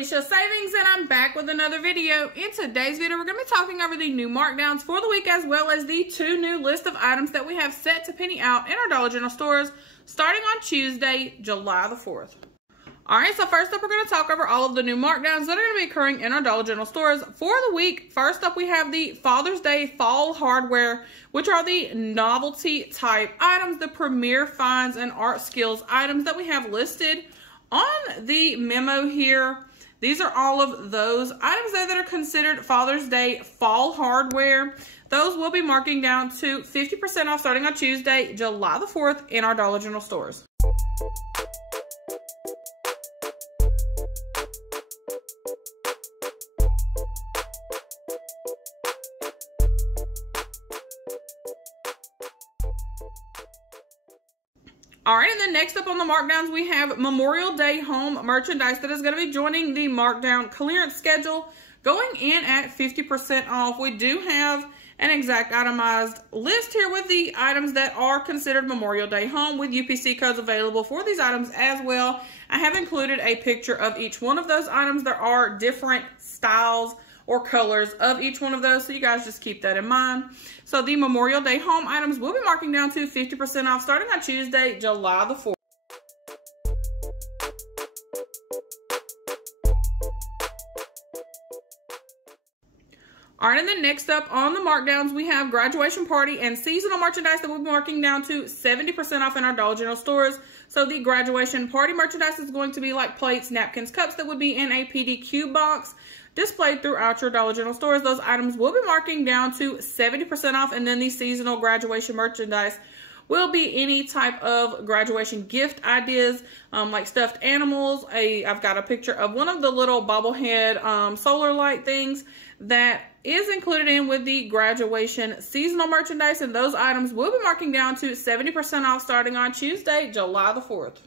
Alicia Savings, and I'm back with another video. In today's video, we're going to be talking over the new markdowns for the week, as well as the two new list of items that we have set to penny out in our Dollar General stores starting on Tuesday, July the 4th. Alright, so first up, we're going to talk over all of the new markdowns that are going to be occurring in our Dollar General stores for the week. First up, we have the Father's Day Fall Hardware, which are the novelty type items, the premier finds and art skills items that we have listed on the memo here. These are all of those items that are considered Father's Day Fall Hardware. Those will be marking down to 50% off starting on Tuesday, July the 4th in our Dollar General stores. Alright, and then next up on the markdowns, we have Memorial Day home merchandise that is going to be joining the markdown clearance schedule, going in at 50% off. We do have an exact itemized list here with the items that are considered Memorial Day home, with UPC codes available for these items as well. I have included a picture of each one of those items. There are different styles or colors of each one of those, so you guys just keep that in mind. So the Memorial Day home items will be marking down to 50% off starting on Tuesday, July the 4th. Alright, and then next up on the markdowns, we have graduation party and seasonal merchandise that will be marking down to 70% off in our Dollar General stores. So the graduation party merchandise is going to be like plates, napkins, cups that would be in a PDQ box displayed throughout your Dollar General stores. Those items will be marking down to 70% off, and then the seasonal graduation merchandise will be any type of graduation gift ideas, like stuffed animals. I've got a picture of one of the little bobblehead solar light things that is included in with the graduation seasonal merchandise, and those items will be marking down to 70% off starting on Tuesday, July the 4th.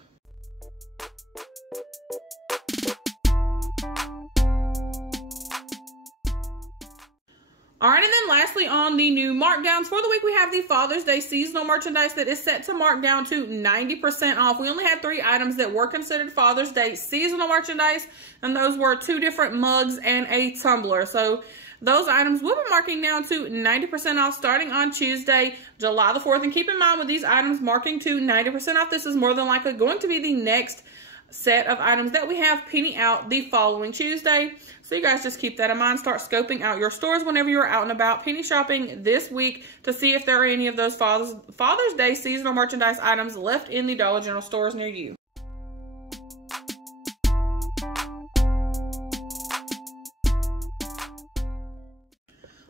Alright, and then lastly on the new markdowns for the week, we have the Father's Day seasonal merchandise that is set to mark down to 90% off. We only had 3 items that were considered Father's Day seasonal merchandise, and those were 2 different mugs and a tumbler. So those items will be marking down to 90% off starting on Tuesday, July the 4th. And keep in mind, with these items marking to 90% off, this is more than likely going to be the next set of items that we have penny out the following Tuesday. So you guys just keep that in mind. Start scoping out your stores whenever you're out and about penny shopping this week to see if there are any of those Father's Day seasonal merchandise items left in the Dollar General stores near you.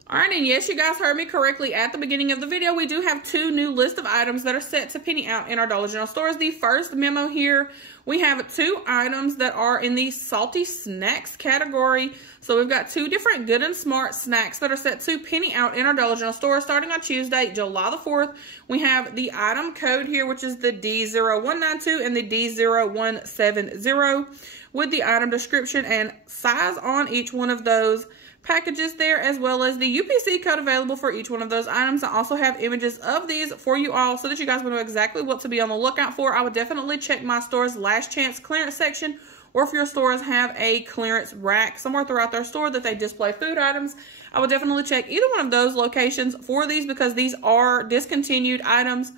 Alright, and yes, you guys heard me correctly at the beginning of the video. We do have 2 new lists of items that are set to penny out in our Dollar General stores. The first memo here, we have 2 items that are in the salty snacks category. So we've got 2 different Good and Smart snacks that are set to penny out in our Dollar General store starting on Tuesday, July the 4th. We have the item code here, which is the D0192 and the D0170, with the item description and size on each one of those packages there, as well as the UPC code available for each one of those items. I also have images of these for you all so that you guys will know exactly what to be on the lookout for. I would definitely check my store's last chance clearance section, or if your stores have a clearance rack somewhere throughout their store that they display food items, I would definitely check either one of those locations for these, because these are discontinued items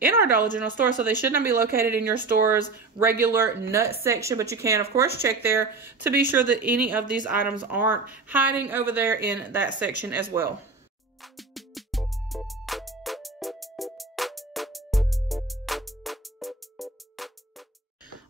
in our Dollar General store, so they should not be located in your store's regular nut section, but you can of course check there to be sure that any of these items aren't hiding over there in that section as well.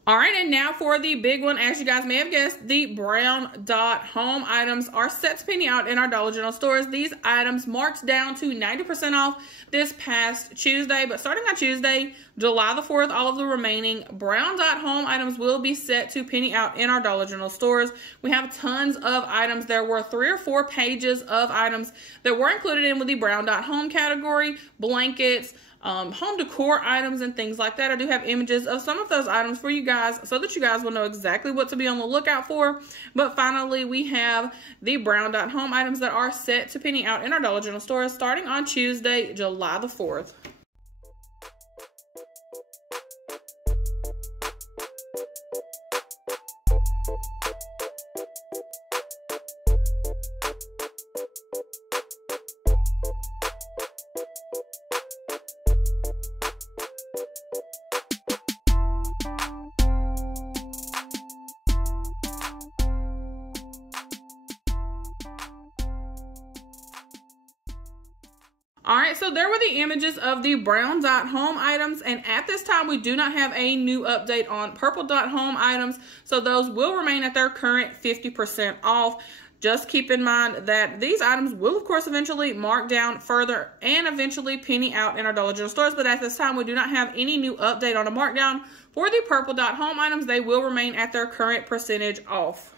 Alright, and now for the big one. As you guys may have guessed, the brown dot home items are set to penny out in our Dollar General stores. These items marked down to 90% off this past Tuesday, but starting on Tuesday, July the 4th, all of the remaining brown dot home items will be set to penny out in our Dollar General stores. We have tons of items. There were 3 or 4 pages of items that were included in with the brown dot home category, blankets, home decor items and things like that. I do have images of some of those items for you guys so that you guys will know exactly what to be on the lookout for. But finally, we have the brown dot home items that are set to penny out in our Dollar General stores starting on Tuesday, July the 4th. All right, so there were the images of the brown dot home items, and at this time we do not have a new update on purple dot home items, so those will remain at their current 50% off. Just keep in mind that these items will, of course, eventually mark down further and eventually penny out in our Dollar General stores, but at this time we do not have any new update on a markdown for the purple dot home items. They will remain at their current percentage off.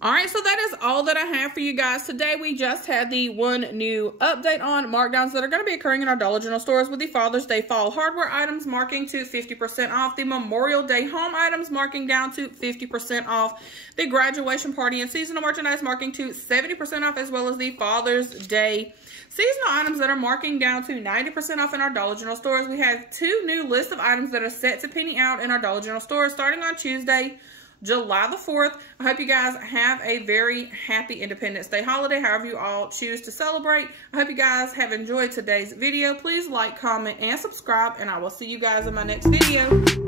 All right, so that is all that I have for you guys today. We just had the one new update on markdowns that are going to be occurring in our Dollar General stores, with the Father's Day fall hardware items marking to 50% off, the Memorial Day home items marking down to 50% off, the graduation party and seasonal merchandise marking to 70% off, as well as the Father's Day seasonal items that are marking down to 90% off in our Dollar General stores. We have two new lists of items that are set to penny out in our Dollar General stores starting on Tuesday, July the 4th. I hope you guys have a very happy Independence Day holiday, however you all choose to celebrate. I hope you guys have enjoyed today's video. Please like, comment, and subscribe, and I will see you guys in my next video.